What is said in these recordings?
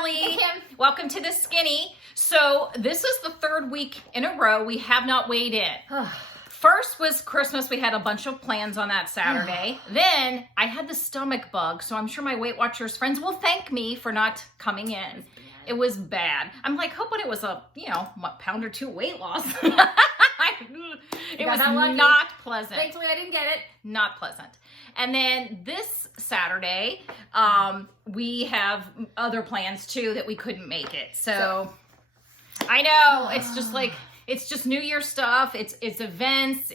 Kelly. Hey, Kim. Welcome to the Skinny. So this is the third week in a row we have not weighed in. First was Christmas. We had a bunch of plans on that Saturday. Then I had the stomach bug, so I'm sure my Weight Watchers friends will thank me for not coming in. It was bad. I'm like hoping it was a, pound or two weight loss. It was not pleasant. Thankfully, I didn't get it. Not pleasant. And then this Saturday, we have other plans too that we couldn't make it. So I know it's just like, it's just New Year stuff. It's events.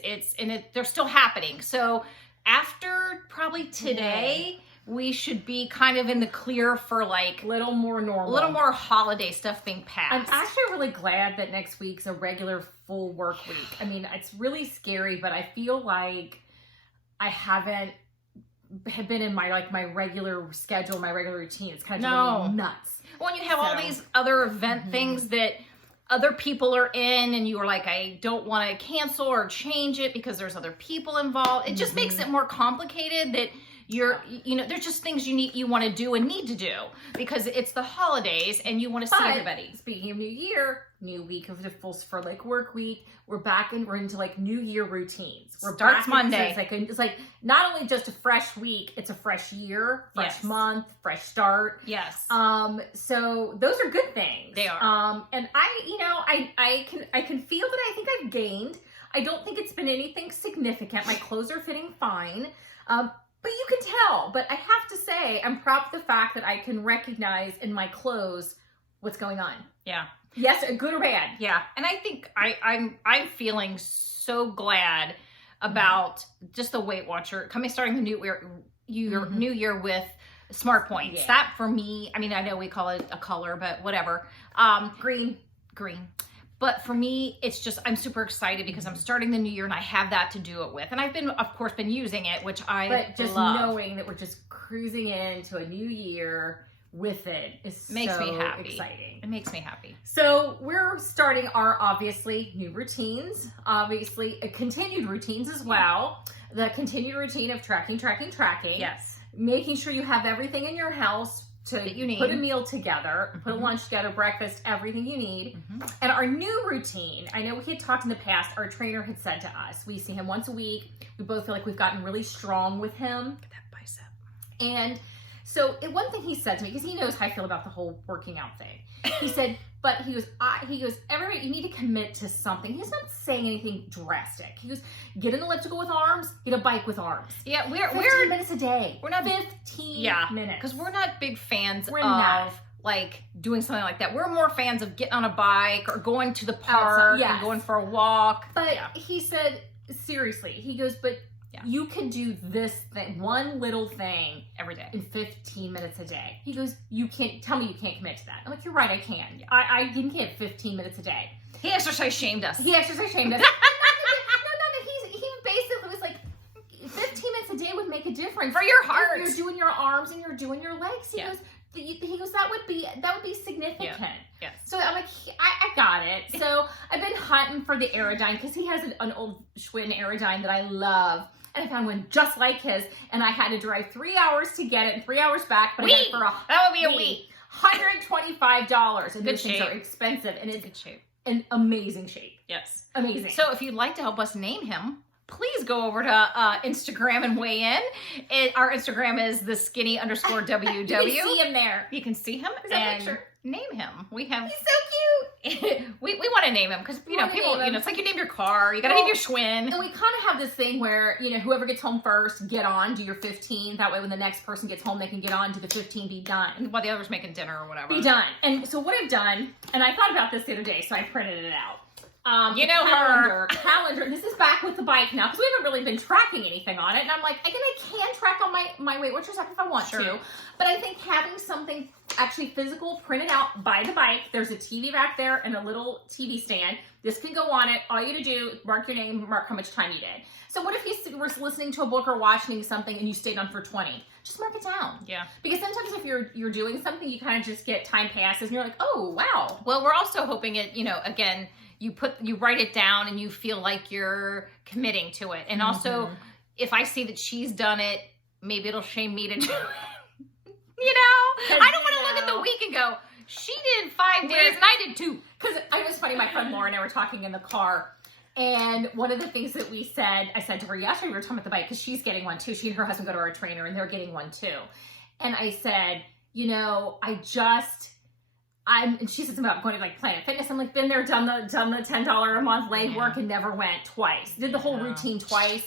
They're still happening. So after probably today, we should be kind of in the clear for like little more normal, a little more holiday stuff being passed. I'm actually really glad that next week's a regular full work week. I mean, it's really scary, but I feel like I haven't been in my regular schedule, my regular routine. It's kind of driving me nuts. Well, you have all these other event things that other people are in, and you are like, I don't want to cancel or change it because there's other people involved. It just makes it more complicated that there's just things you want to do and need to do because it's the holidays and you want to see everybody. Speaking of New Year, new week of the full for like work week, we're back and we're into like New Year routines. Starts Monday. It's like not only just a fresh week, it's a fresh year, fresh month, fresh start. Yes. So those are good things. They are. And I can feel that I think I've gained. I don't think it's been anything significant. My clothes are fitting fine. But you can tell. But I have to say, I'm proud of the fact that I can recognize in my clothes what's going on. Yeah. Yes, good or bad. Yeah. And I think I'm feeling so glad about just the Weight Watcher starting the new year with Smart Points. Yeah. That for me, I mean, I know we call it a color, but whatever. Green. But for me, it's just, I'm super excited because I'm starting the new year and I have that to do it with. And I've been, of course, using it, which I love. But just knowing that we're just cruising into a new year with it makes me happy. Exciting. It makes me happy. So we're starting our, obviously, new routines. Obviously, continued routines as well. The continued routine of tracking. Yes. Making sure you have everything in your house to put a meal together, put a lunch together, breakfast, everything you need. And our new routine, I know we had talked in the past, our trainer had said to us, we see him once a week. We both feel like we've gotten really strong with him. Look at that bicep. And so one thing he said to me, because he knows how I feel about the whole working out thing. He said, but he goes, everybody, you need to commit to something. He's not saying anything drastic. He goes, get an elliptical with arms, get a bike with arms. Yeah, we're 15 minutes a day. We're not 15 minutes. Because we're not big fans of like doing something like that. We're more fans of getting on a bike or going to the park and going for a walk. But he said, seriously, he goes, but you can do this thing, one little thing every day in 15 minutes a day. He goes, you can't tell me you can't commit to that. I'm like, you're right, I can. I can get 15 minutes a day. He exercise shamed us. He basically was like, 15 minutes a day would make a difference for your heart. If you're doing your arms and you're doing your legs. He goes, that would be significant. Yes. So I'm like, I got it. So I've been hunting for the Aerodyne because he has an old Schwinn Aerodyne that I love. And I found one just like his, and I had to drive 3 hours to get it and 3 hours back. But I got it for that would be a week. $125. And those things are expensive, and it's good shape. In amazing shape. Yes, amazing. So if you'd like to help us name him, please go over to Instagram and weigh in. Our Instagram is theskinny_WW. You can see him there. You can see him and picture. Name him. He's so cute. we want to name him because people, it's like you name your car. You got to name your Schwinn. And we kind of have this thing where whoever gets home first, get on, do your 15. That way, when the next person gets home, they can get on, do the 15, be done. While the other's making dinner or whatever. Be done. And so what I've done, and I thought about this the other day, so I printed it out. Calendar. This is back with the bike now because we haven't really been tracking anything on it. And I'm like, again, I can track on my Weight Watchers app if I want to. But I think having something actually physical printed out by the bike, there's a TV back there and a little TV stand. This can go on it. All you have to do, mark your name, mark how much time you did. So what if you were listening to a book or watching something and you stayed on for 20? Just mark it down. Yeah. Because sometimes if you're doing something, you kind of just get time passes and you're like, oh, wow. Well, we're also hoping it, again, you write it down and you feel like you're committing to it. And also, if I see that she's done it, maybe it'll shame me to do it. I don't want to look at the week and go, She did 5 days and I did 2. Because I was funny, my friend Laura and I were talking in the car, and one of the things that I said to her yesterday, we were talking about the bike, because she's getting one too. She and her husband go to our trainer, and they're getting one too. And I said, you know, and she said something about going to like Planet Fitness. I'm like, been there, done the $10 a month leg work and never went twice. Did the whole routine twice.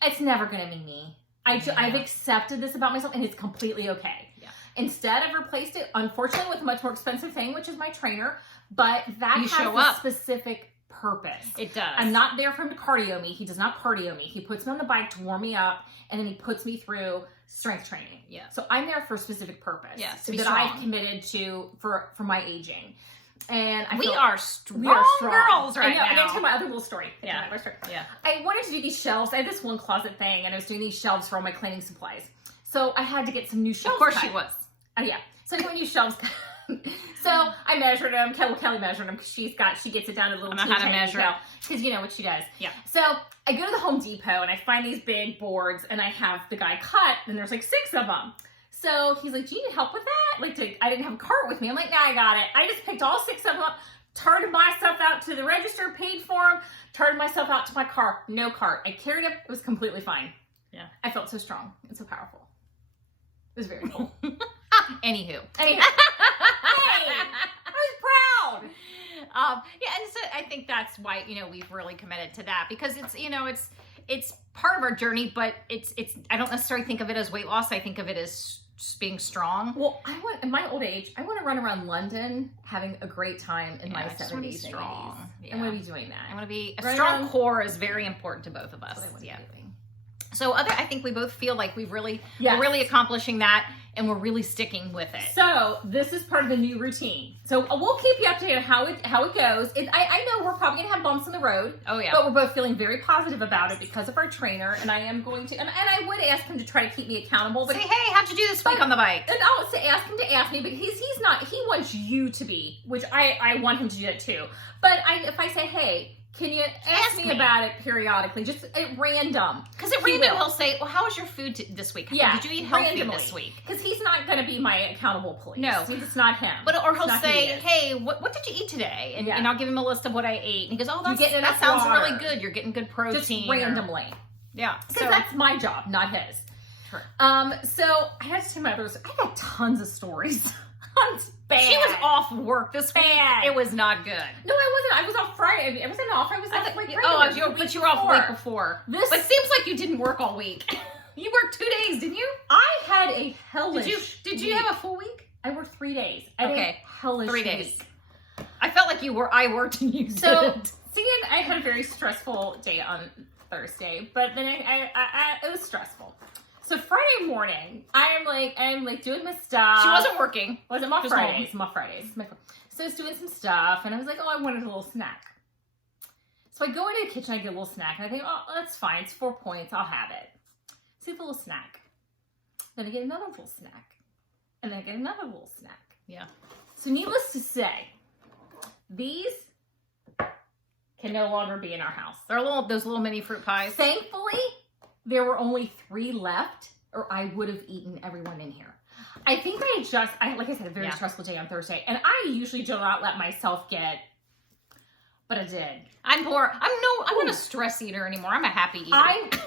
It's never going to be me. I've accepted this about myself, and it's completely okay. Yeah. Instead, I've replaced it, unfortunately, with a much more expensive thing, which is my trainer. But that has a specific purpose. It does. I'm not there for him to cardio me. He does not cardio me. He puts me on the bike to warm me up, and then he puts me through strength training. Yeah. So I'm there for a specific purpose. Yes. That I've committed to for my aging. And we are strong girls right now. I gotta tell my other little story. Yeah. I wanted to do these shelves. I had this one closet thing, and I was doing these shelves for all my cleaning supplies. So I had to get some new shelves. Of course cut. she was. Oh yeah. So I got new shelves cut. So I measured them. Kelly measured them because she gets it down to a little. I know how to measure because you know what she does. Yeah. So I go to the Home Depot and I find these big boards, and I have the guy cut, and there's like 6 of them. So he's like, "Do you need help with that?" I didn't have a cart with me. I'm like, "Nah, I got it." I just picked all 6 of them up, turned myself out to the register, paid for them, turned myself out to my car. No cart. I carried it. It was completely fine. Yeah. I felt so strong and so powerful. It was very cool. Anywho. Hey, I was proud. Yeah, and so I think that's why, you know, we've really committed to that, because it's, you know, it's part of our journey, but it's I don't necessarily think of it as weight loss. I think of it as being strong. Well, in my old age, I want to run around London having a great time in my 70s and 80s. Yeah. I'm going to be doing that. I want to be a strong core is very important to both of us. Yeah. So I think we both feel like we're really accomplishing that, and we're really sticking with it. So this is part of the new routine. So we'll keep you updated on how it goes. I know we're probably gonna have bumps in the road. Oh yeah. But we're both feeling very positive about it because of our trainer, and I am going to, and I would ask him to try to keep me accountable. But say, hey, how'd you do this week on the bike? And I'll ask him to ask me, but he's not. He wants you to be, which I want him to do that too. But if I say, hey, can you ask me about it periodically, just at random? Because at random he'll say, well, how was your food this week? Yeah. Did you eat healthy this week? Because he's not going to be my accountable police. No. It's not him. Or he'll say, hey, what did you eat today? And I'll give him a list of what I ate. And he goes, oh, that sounds really good. You're getting good protein. Just randomly. Yeah. Because that's my job, not his. True. So I had to tell my others, I got tons of stories. Bad. She was off work this week. It was not good. No, I wasn't. I was off Friday. I wasn't off. I was off like but you were off the week before. But it seems like you didn't work all week. You worked 2 days, didn't you? I had a hellish. Did you have a full week? I worked 3 days. Okay, hellish 3 days. I felt like I worked and you didn't. I had a very stressful day on Thursday, but then it was stressful. So Friday morning, I'm like doing my stuff. She wasn't working. Wasn't my Fridays. My Fridays. So I was doing some stuff, and I was like, oh, I wanted a little snack. So I go into the kitchen, I get a little snack, and I think, oh, that's fine. It's 4 points. I'll have it. So I get a little snack. Then I get another little snack. And then I get another little snack. Yeah. So needless to say, these can no longer be in our house. They're those little mini fruit pies. Thankfully, there were only 3 left, or I would have eaten everyone in here. I think like I said, a very stressful day on Thursday, and I usually do not let myself get, but I did. I'm not a stress eater anymore. I'm a happy eater.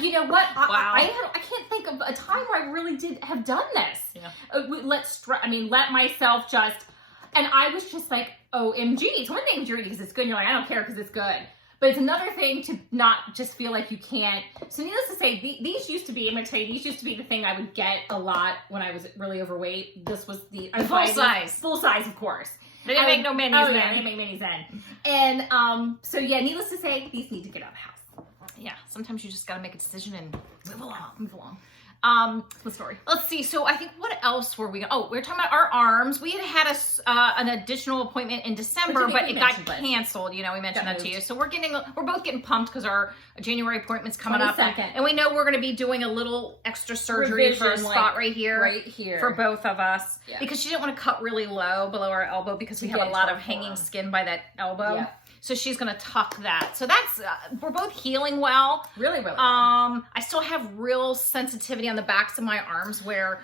You know what? Wow. I can't think of a time where I really did have done this. Yeah. Let myself just, and I was just like, OMG. It's one thing to eat because it's good, and you're like, I don't care because it's good. But it's another thing to not just feel like you can't. So needless to say, these used to be, I'm going to tell you, these used to be the thing I would get a lot when I was really overweight. This was the full size. Full size, of course. They didn't make no minis then. Yeah, they didn't make minis then. And so needless to say, these need to get out of the house. Yeah, sometimes you just got to make a decision and move along. What's the story? Let's see. So I think what else were we? Oh, we were talking about our arms. We had an additional appointment in December, but it got canceled. You know, we mentioned that to you. So we're both getting pumped because our January appointment's coming up, and we know we're going to be doing a little extra surgery for a spot right here for both of us because she didn't want to cut really low below our elbow because we have a lot of hanging skin by that elbow. Yeah. So she's going to tuck that. So that's, we're both healing well. Really, really well. I still have real sensitivity on the backs of my arms where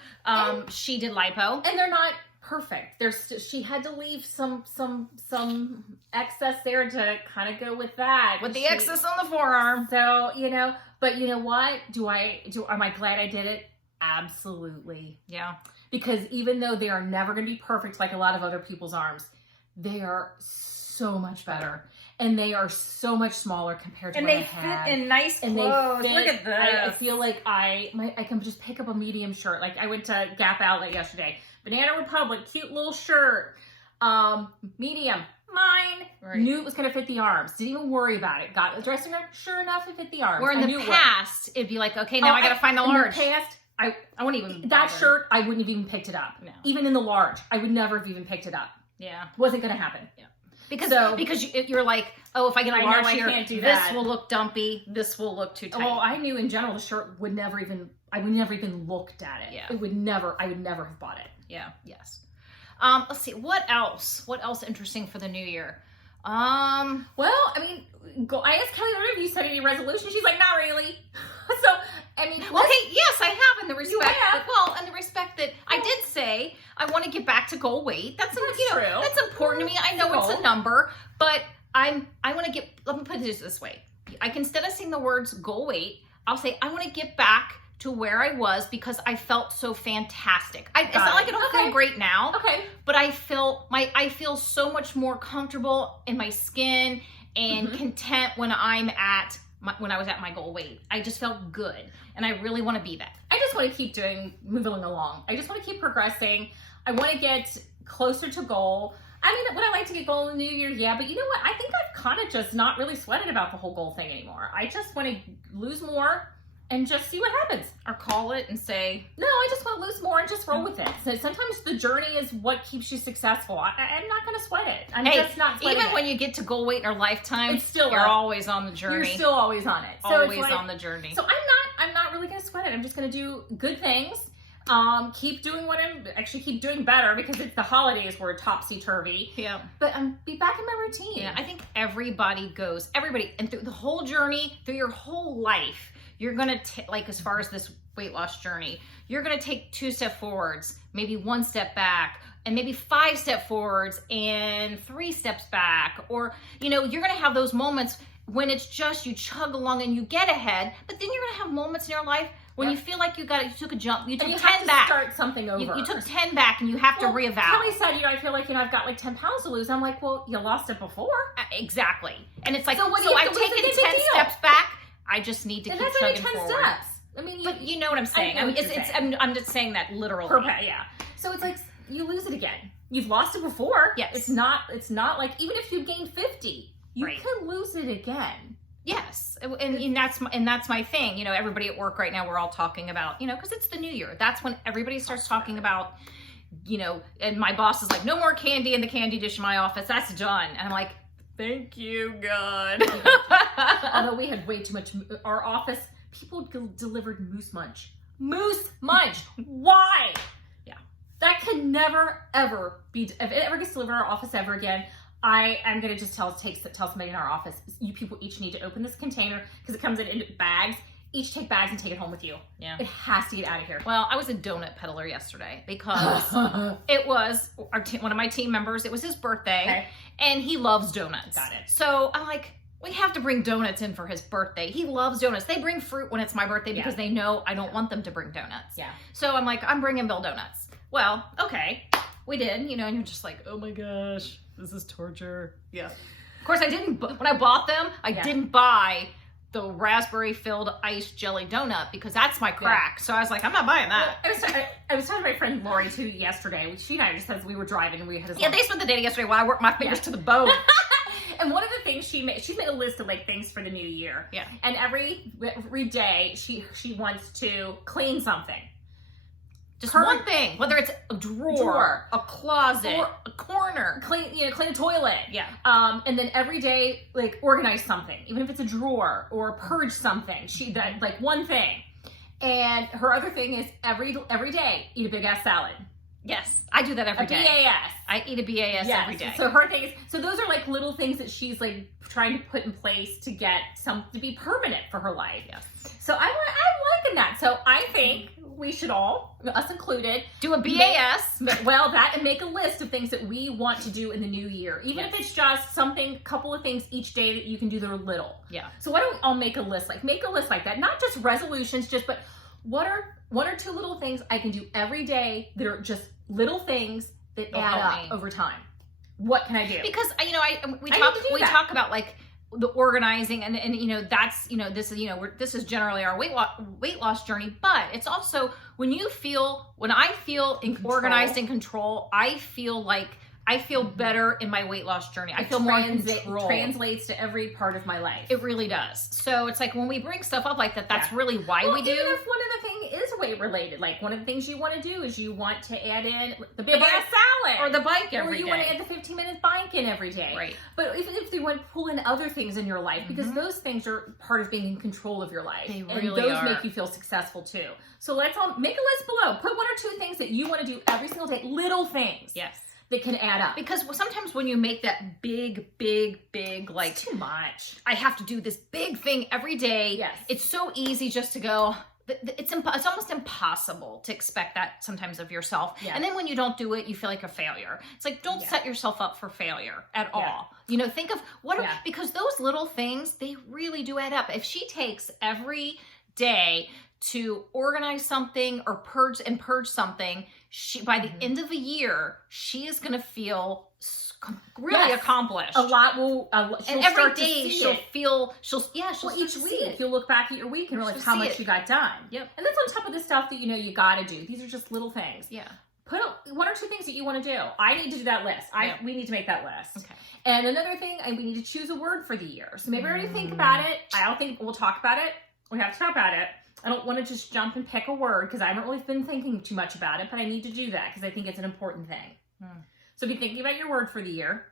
she did lipo. And they're not perfect. She had to leave some excess there to kind of go with that. With the excess on the forearm. So, but you know what? Am I glad I did it? Absolutely. Yeah. Because even though they are never going to be perfect like a lot of other people's arms, they are so much better. And they are so much smaller compared to what I had. And they fit in nice clothes. And they fit. Look at this. I feel like I can just pick up a medium shirt. Like I went to Gap Outlet yesterday. Banana Republic, cute little shirt. Medium. Mine. Right. Knew it was going to fit the arms. Didn't even worry about it. Got the dressing room. Sure enough, it fit the arms. Where in the past, it'd be like, okay, now I got to find the large. In the past, I wouldn't even that bother. shirt, I wouldn't have even picked it up. No. Even in the large, I would never have even picked it up. Yeah. Wasn't going to happen. Yeah. Because you're like, oh, if I get a large here, can't do this that. will look dumpy. This will look too tight. Well, I knew in general the shirt would never even, I would never even looked at it. Yeah. I would never have bought it. Yeah. Yes. Let's see. What else? What else interesting for the new year? Well, I mean, I asked Kelly, have you set any resolutions? She's like, not really. So, I mean, Well, hey, yes, I have in the respect. have. In the respect that I did say I want to get back to goal weight. That's true. That's important to me. I know it's a number, but I want to get. Let me put it this way. Instead of saying the words goal weight, I'll say I want to get back to where I was because I felt so fantastic. It's not like I don't feel great now. Okay. But I feel so much more comfortable in my skin and content when I was at my goal weight. I just felt good, and I really want to be that. I just want to keep moving along. I just want to keep progressing. I want to get closer to goal. I mean, would I like to get goal in the new year? Yeah, but you know what? I think I've kind of just not really sweated about the whole goal thing anymore. I just want to lose more and just see what happens. Or call it and say, no, I just want to lose more and just roll with it. So sometimes the journey is what keeps you successful. I'm not going to sweat it. I'm just not sweating even it. when you get to goal weight in our lifetime, It's still you're up. always on the journey. You're still always on it. So always it's like, on the journey. So I'm not really going to sweat it. I'm just going to do good things. Keep doing keep doing better because it's the holidays were topsy-turvy. Yeah. But be back in my routine. Yeah, I think everybody, and through the whole journey, through your whole life, you're going to, like as far as this weight loss journey, you're going to take 2 steps forwards, maybe 1 step back, and maybe 5 steps forwards and 3 steps back. Or, you're going to have those moments when it's just you chug along and you get ahead, but then you're going to have moments in your life when you feel like you took a jump, you took 10 back. Start something over. You took 10 back and you have to reevaluate. Kelly said, I feel like, I've got like 10 pounds to lose. I'm like, well, you lost it before. Exactly. And it's like, so I've taken 10 steps back. I just need to keep chugging forward. Steps. I mean, but you know what I'm saying. I'm just saying that literally. Yeah. So it's like you lose it again. You've lost it before. Yes. It's not like even if you gain 50, you can lose it again. Yes, and that's my thing. Everybody at work right now, we're all talking about, because it's the new year. That's when everybody starts talking about, and my boss is like, no more candy in the candy dish in my office. That's done. And I'm like, thank you, God. Although we had way too much. Our office, people delivered Moose Munch. Moose Munch. Why? Yeah. That can never, ever be, if it ever gets delivered in our office ever again, I am going to just tell somebody in our office, you people each need to open this container because it comes in bags. Each take bags and take it home with you. Yeah. It has to get out of here. Well, I was a donut peddler yesterday because it was one of my team members. It was his birthday and he loves donuts. Got it. So I'm like, we have to bring donuts in for his birthday. He loves donuts. They bring fruit when it's my birthday because they know I don't want them to bring donuts. Yeah. So I'm like, I'm bringing Bill donuts. Well, okay. We did, and you're just like, oh my gosh, this is torture. Yeah. Of course, when I bought them, I didn't buy the raspberry-filled iced jelly donut because that's my crack. So I was like, I'm not buying that. I was talking to my friend Lori, too, yesterday. She and I just said we were driving and we had they spent the day yesterday while I worked my fingers to the bone. And one of the things she's made a list of like things for the new year. Yeah. And every day she wants to clean something. Just one thing, whether it's a drawer, a closet, or a corner, clean a toilet. Yeah. And then every day, like organize something, even if it's a drawer or purge something. Like one thing. And her other thing is every day eat a big ass salad. Yes, I do that every day. BAS. I eat a BAS every day. So her thing is, so those are like little things that she's like trying to put in place to get to be permanent for her life. Yes. So I'm liking that. So I think we should all, us included, do a BAS. And make a list of things that we want to do in the new year. Even if it's just a couple of things each day that you can do that are little. Yeah. So why don't we all make a list like that? Not just resolutions, but what are 1 or 2 little things I can do every day that are just little things that add up over time? What can I do? Because we talk about like the organizing and that's this is generally our weight loss journey, but it's also when I feel organized and control, I feel better in my weight loss journey. I feel more in control. Translates to every part of my life. It really does. So it's like when we bring stuff up like that, that's really why we do. Even if one of the things is weight related, like one of the things you want to do is you want to add in the big ass salad or the bike every day. Or you want to add the 15-minute bike in every day. Right. But even if you want to pull in other things in your life, because those things are part of being in control of your life. They and really those are. make you feel successful too. So let's all make a list below. Put 1 or 2 things that you want to do every single day. Little things. Yes. That can add up. Because sometimes when you make that big, like, it's too much. I have to do this big thing every day. Yes. It's so easy just to go, it's almost impossible to expect that sometimes of yourself. Yes. And then when you don't do it, you feel like a failure. It's like, don't set yourself up for failure at all. Think of because those little things, they really do add up. If she takes every day to organize something or purge something, by the end of the year, she is going to feel really accomplished. A lot will, and every day she'll each week you'll look back at your week and realize how much you got done. Yep. And that's on top of the stuff that you got to do. These are just little things. Yeah. Put 1 or 2 things that you want to do. I need to do that list. We need to make that list. Okay. And another thing, we need to choose a word for the year. So maybe already think about it. I don't think we'll talk about it. We have to talk about it. I don't want to just jump and pick a word because I haven't really been thinking too much about it, but I need to do that because I think it's an important thing. So be thinking about your word for the year.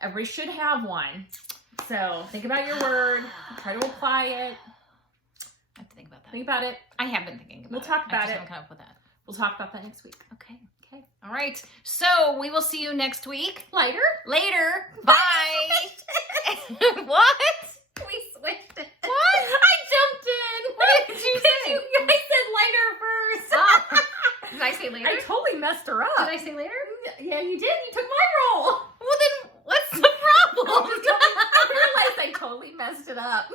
Everybody should have one. So think about your word. Try to apply it. I have to think about that. Think about it. I have been thinking about it. We'll talk about it. I just haven't come up with that. We'll talk about that next week. Okay. All right. So we will see you next week. Later. Bye. What? We switched it. What? I jumped in. What did you say? I said later first. Oh. Did I say later? I totally messed her up. Did I say later? Yeah, you did. You took my role. Well, then what's the problem? I realized I totally messed it up.